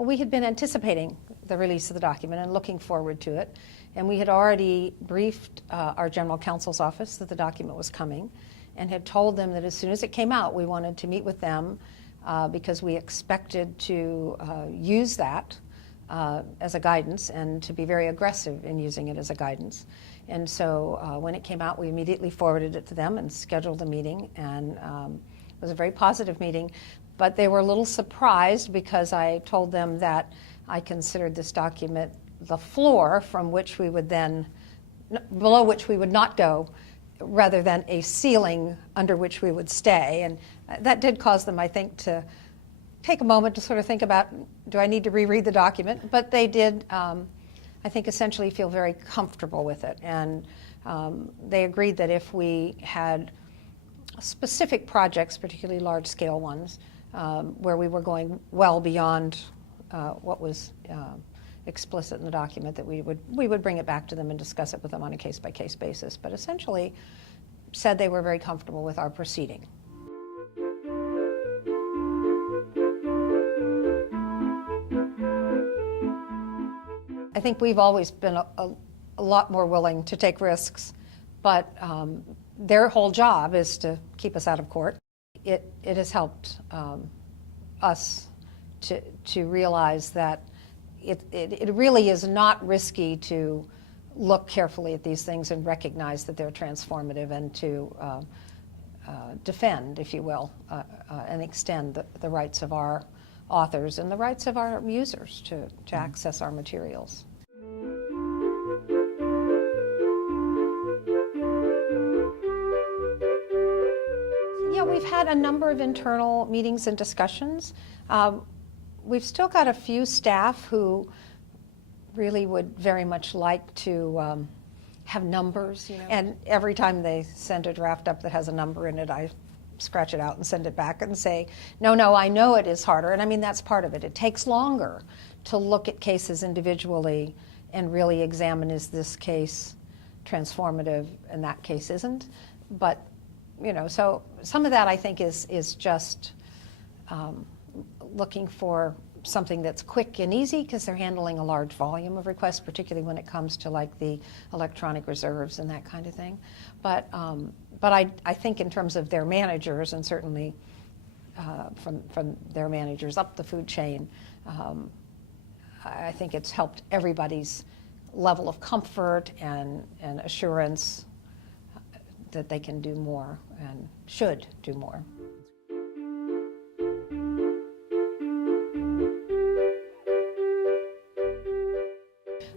Well, we had been anticipating the release of the document and looking forward to it. And we had already briefed our general counsel's office that the document was coming and had told them that as soon as it came out, we wanted to meet with them because we expected to use that as a guidance and to be very aggressive in using it as a guidance. And so when it came out, we immediately forwarded it to them and scheduled a meeting. And it was a very positive meeting. But they were a little surprised because I told them that I considered this document the floor from which we would then, below which we would not go, rather than a ceiling under which we would stay. And that did cause them, I think, to take a moment to sort of think about, do I need to reread the document? But they did, I think, essentially feel very comfortable with it. And they agreed that if we had specific projects, particularly large-scale ones, where we were going well beyond what was explicit in the document, that we would bring it back to them and discuss it with them on a case-by-case basis. But essentially said they were very comfortable with our proceeding. I think we've always been a lot more willing to take risks, but their whole job is to keep us out of court. It has helped us to realize that it really is not risky to look carefully at these things and recognize that they're transformative and to defend, if you will, and extend the rights of our authors and the rights of our users to access our materials. Yeah, we've had a number of internal meetings and discussions. We've still got a few staff who really would very much like to have numbers, and every time they send a draft up that has a number in it, I scratch it out and send it back and say, no, I know it is harder, and I mean, that's part of it. It takes longer to look at cases individually and really examine, is this case transformative and that case isn't? But, so some of that I think is just looking for something that's quick and easy because they're handling a large volume of requests, particularly when it comes to like the electronic reserves and that kind of thing. But I think in terms of their managers, and certainly from their managers up the food chain, I think it's helped everybody's level of comfort and assurance that they can do more and should do more.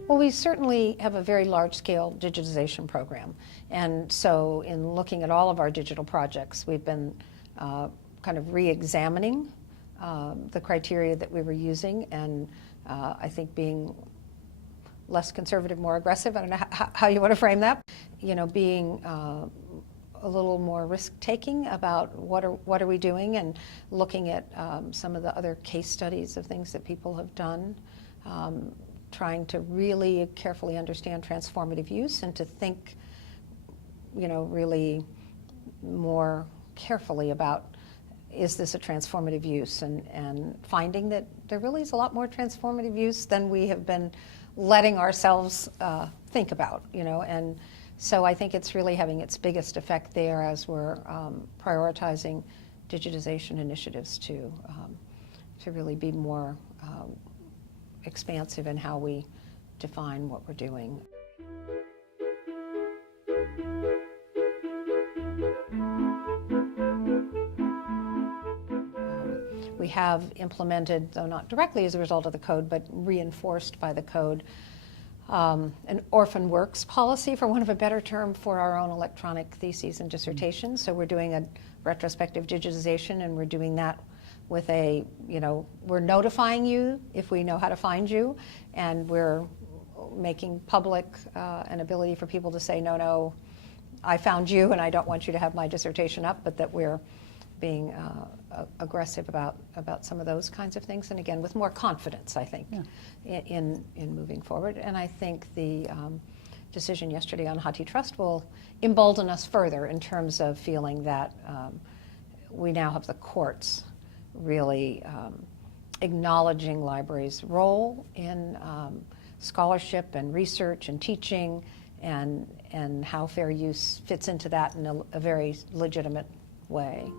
Well, we certainly have a very large-scale digitization program. And so in looking at all of our digital projects, we've been kind of re-examining the criteria that we were using, and I think being less conservative, more aggressive. I don't know how you want to frame that. Being a little more risk-taking about what are we doing, and looking at some of the other case studies of things that people have done. Trying to really carefully understand transformative use and to think, really more carefully about, is this a transformative use? And finding that there really is a lot more transformative use than we have been letting ourselves think about, And so I think it's really having its biggest effect there as we're prioritizing digitization initiatives to really be more expansive in how we define what we're doing. We have implemented, though not directly as a result of the code, but reinforced by the code, an orphan works policy, for want of a better term, for our own electronic theses and dissertations. So we're doing a retrospective digitization, and we're doing that with we're notifying you if we know how to find you, and we're making public an ability for people to say, no, I found you and I don't want you to have my dissertation up, but that we're being aggressive about some of those kinds of things, and again, with more confidence, I think, in moving forward. And I think the decision yesterday on HathiTrust will embolden us further in terms of feeling that we now have the courts really acknowledging libraries' role in scholarship and research and teaching, and how fair use fits into that in a very legitimate way.